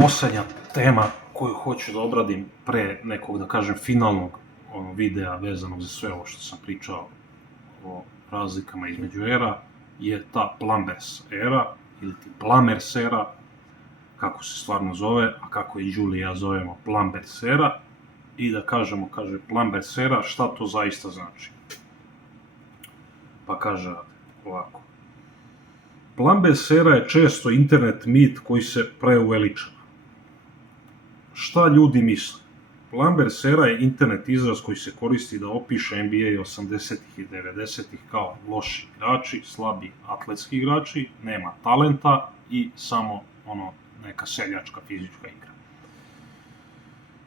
Posljednja tema koju hoću da obradim pre nekog, da kažem, finalnog videa vezanog za sve ovo što sam pričao o razlikama između era, je ta Plumbers era, ili ti Plumbers era, kako se stvarno zove, a kako i Julie i ja zovemo Plumbers era, i da kažemo, kaže Plumbers era, šta to zaista znači. Pa kaže ovako. Plumbers era je često internet mit koji se preuveličava. Šta ljudi misle? Plumbers era je internet izraz koji se koristi da opiše NBA 80-ih i 90-ih kao loši igrači, slabi atletski igrači, nema talenta i samo neka seljačka fizička igra.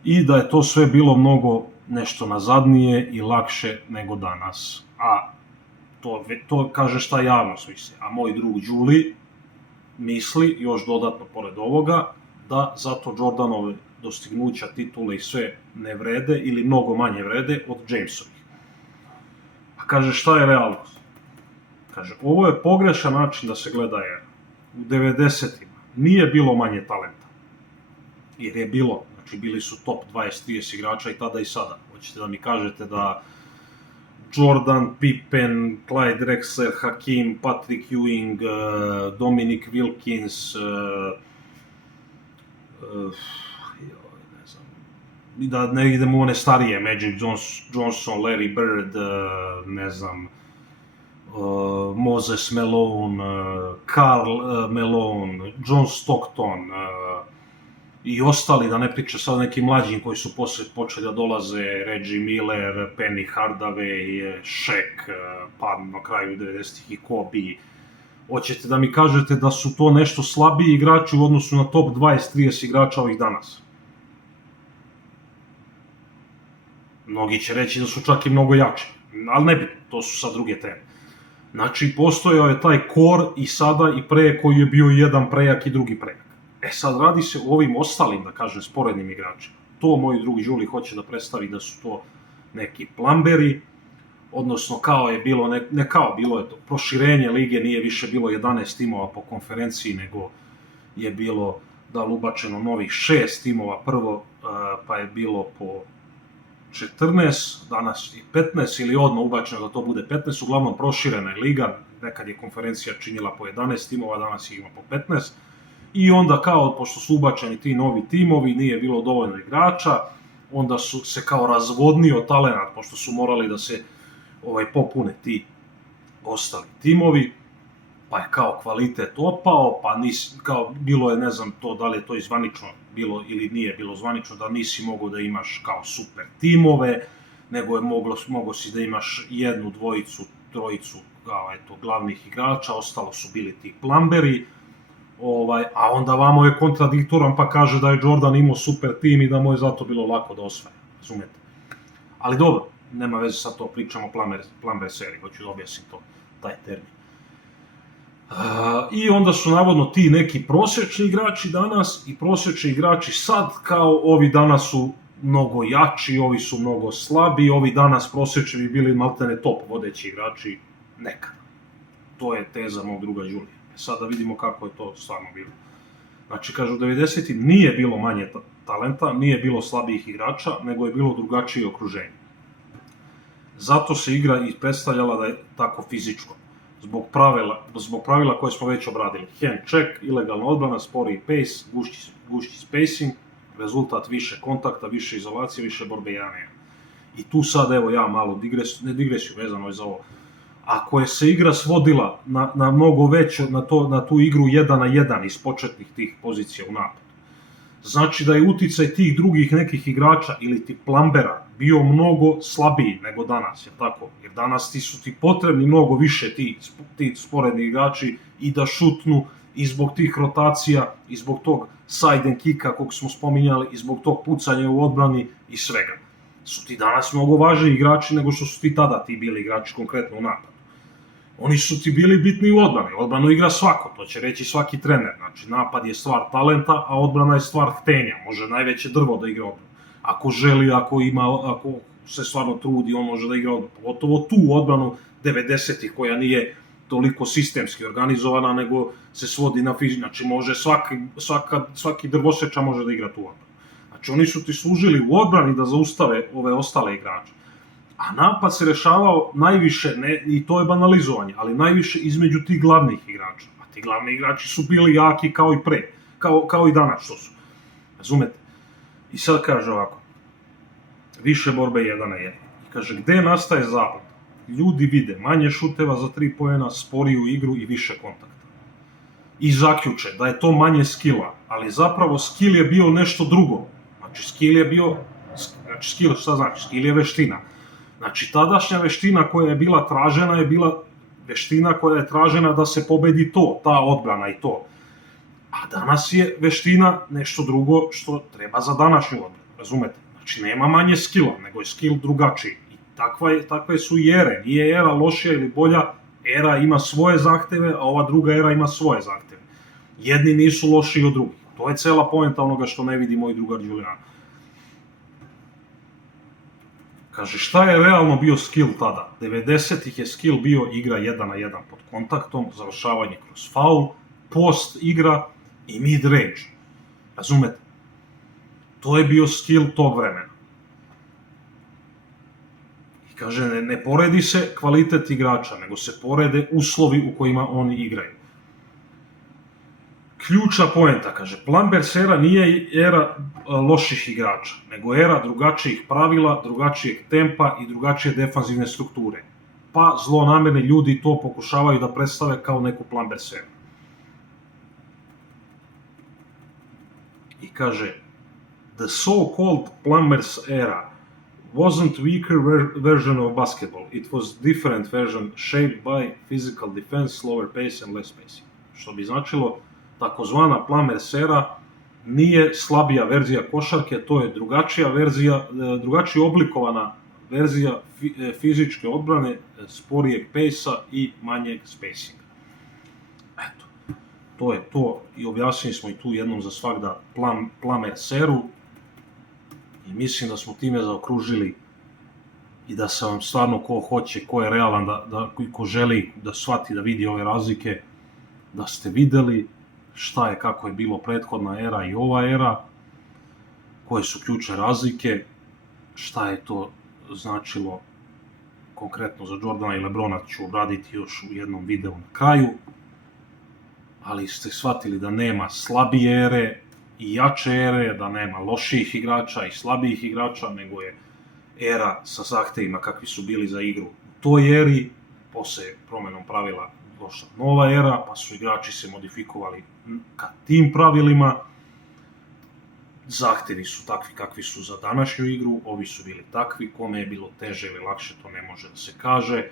I da je to sve bilo mnogo nešto nazadnije i lakše nego danas. A to kaže šta javnost misli. A moj drug Julie misli, još dodatno pored ovoga, da zato Jordanove dostignuća, titule i sve ne vrede ili mnogo manje vrede od Jamesovih. A kaže šta je realnost? Kaže, ovo je pogrešan način da se gleda era. U 90-ima nije bilo manje talenta. Jer je bilo, znači bili su top 20-30 igrača i tada i sada. Hoćete da mi kažete da Jordan, Pippen, Clyde Drexler, Hakim, Patrick Ewing, Dominic Wilkins, da ne idemo u one starije, Magic Johnson, Larry Bird, ne znam, Moses Malone, Karl Malone, John Stockton i ostali, da ne pričam sad nekim mlađim koji su posle počeli da dolaze, Reggie Miller, Penny Hardaway, Shaq, pa na kraju 90-ih i Kobe. Hoćete da mi kažete da su to nešto slabiji igrači u odnosu na top 20-30 igrača ovih danas? Mnogi će reći da su čak i mnogo jači, ali ne bitno, to su sad druge teme. Znači, postojao je taj core i sada i pre koji je bio jedan prejak i drugi prejak. Sad radi se o ovim ostalim, da kažem, sporednim igračima. To moj drug Julie hoće da predstavi da su to neki plumberi, odnosno kao je bilo, ne kao, bilo je to proširenje lige, nije više bilo 11 timova po konferenciji, nego je bilo da li ubačeno novih 6 timova prvo, pa je bilo po 14, danas i 15 ili odmah ubačeno da to bude 15, uglavnom proširena je liga, nekad je konferencija činila po 11 timova, danas ih ima po 15, i onda kao, pošto su ubačeni ti novi timovi, nije bilo dovoljno igrača, onda su se kao razvodnio talenat, pošto su morali da se popune ti ostali timovi, pa je kao kvalitet opao, pa kao bilo je, ne znam to da li je to i zvanično bilo ili nije bilo zvanično, da nisi mogao da imaš kao super timove, nego je mogao si da imaš jednu, dvojicu, trojicu kao glavnih igrača, ostalo su bili ti plumberi, a onda vamo je kontradiktoran pa kaže da je Jordan imao super tim i da mu je zato bilo lako da osvaja, razumete? Ali dobro, nema veze sad to, pričamo o Plumbers seriji, hoću da objasnim to, taj termin. I onda su navodno ti neki prosječni igrači danas i prosječni igrači sad kao ovi danas su mnogo jači, ovi su mnogo slabi, ovi danas prosječni bi bili maltene top vodeći igrači nekada. To je teza mog druga Julie. Sada vidimo kako je to stvarno bilo. Znači, kažu, u 90-im nije bilo manje talenta, nije bilo slabijih igrača, nego je bilo drugačije okruženje. Zato se igra i predstavljala da je tako fizičko. Zbog pravila koje smo već obradili. Hand check, ilegalna odbrana, sporiji pace, gušći spacing, rezultat više kontakta, više izolacije, više borbe 1-1. I tu sad, evo ja malo digresiju vezano je za ovo. Ako je se igra svodila na mnogo veću, na tu igru 1-1 iz početnih tih pozicija u napadu, znači da je uticaj tih drugih nekih igrača ili ti plumbera bio mnogo slabiji nego danas, je tako? Jer danas su ti potrebni mnogo više ti sporedni igrači i da šutnu i zbog tih rotacija i zbog tog side and kicka kog smo spominjali i zbog tog pucanja u odbrani i svega. Su ti danas mnogo važniji igrači nego što su ti tada ti bili igrači konkretno u napadu. Oni su ti bili bitni u odbrani, odbranu igra svako, to će reći svaki trener, znači napad je stvar talenta, a odbrana je stvar htenja, može najveće drvo da igra odbranu. Ako želi, ako se stvarno trudi, on može da igra odbranu, pogotovo tu odbranu 90-ih koja nije toliko sistemski organizovana, nego se svodi na fizički, znači može svaki drvoseča može da igra tu odbranu. Znači oni su ti služili u odbrani da zaustave ove ostale igrače. A napad se rešavao najviše, i to je banalizovanje, ali najviše između tih glavnih igrača. A ti glavni igrači su bili jaki kao i pre, kao i danas što su. Razumete? I sad kaže ovako, više borbe 1 na 1. I kaže, gde nastaje zabluda? Ljudi vide manje šuteva za 3 poena, sporiju igru i više kontakta. I zaključe da je to manje skilla, ali zapravo skill je bio nešto drugo. Znači skill, šta znači? Skill je veština. Znači, tadašnja veština koja je bila tražena je bila veština koja je tražena da se pobedi to, ta odbrana i to. A danas je veština nešto drugo što treba za današnju odbranu, razumete? Znači, nema manje skilla, nego je skill drugačiji. I takve su i ere. Nije era lošija ili bolja, era ima svoje zahteve, a ova druga era ima svoje zahteve. Jedni nisu lošiji od drugih. To je cela poenta onoga što ne vidi moj drugar Đulijano. Kaže, šta je realno bio skill tada? 90-ih je skill bio igra 1 na 1 pod kontaktom, završavanje kroz faul, post igra i mid range. Razumete? To je bio skill tog vremena. I kaže, ne poredi se kvalitet igrača, nego se porede uslovi u kojima oni igraju. Ključna poenta, kaže, Plumbers era nije era loših igrača, nego era drugačijih pravila, drugačijeg tempa i drugačije defanzivne strukture. Pa zlonamerni ljudi to pokušavaju da predstave kao neku Plumbers eru. I kaže, the so-called Plumbers era wasn't weaker version of basketball, it was different version shaped by physical defense, slower pace and less spacing. Što bi značilo, takozvana Plumbers era nije slabija verzija košarke, to je drugačije oblikovana verzija fizičke odbrane, sporijeg pejsa i manjeg spacinga. Eto, to je to i objasnili smo i tu jednom za svakda Plumbers eru i mislim da smo time zaokružili i da se vam stvarno ko hoće, ko je realan, ko želi da shvati, da vidi ove razlike, da ste videli šta je, kako je bilo prethodna era i ova era, koje su ključne razlike, šta je to značilo konkretno za Jordana i Lebrona, ću obraditi još u jednom videu na kraju, ali ste shvatili da nema slabije ere i jače ere, da nema loših igrača i slabijih igrača, nego je era sa zahtevima kakvi su bili za igru u toj eri, posle promenom pravila došla nova era, pa su igrači se modifikovali ka tim pravilima, zahtevi su takvi kakvi su za današnju igru, ovi su bili takvi, kome je bilo teže ili lakše, to ne može da se kaže,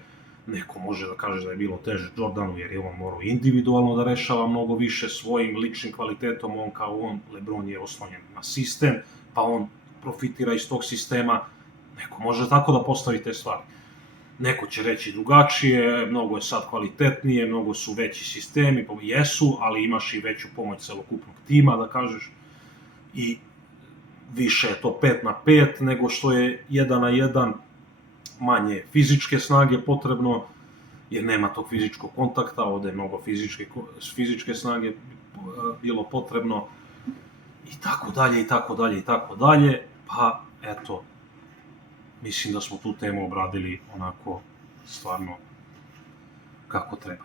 neko može da kaže da je bilo teže Jordanu jer je on morao individualno da rešava mnogo više svojim ličnim kvalitetom, LeBron je oslonjen na sistem, pa on profitira iz tog sistema, neko može tako da postavi te stvari. Neko će reći drugačije, mnogo je sad kvalitetnije, mnogo su veći sistemi, jesu, ali imaš i veću pomoć celokupnog tima, da kažeš, i više je to 5 na 5, nego što je 1 na 1, manje fizičke snage potrebno, jer nema tog fizičkog kontakta, ovde je mnogo fizičke snage bilo potrebno, i tako dalje, i tako dalje, i tako dalje, pa eto, mislim da smo tu temu obradili onako stvarno kako treba.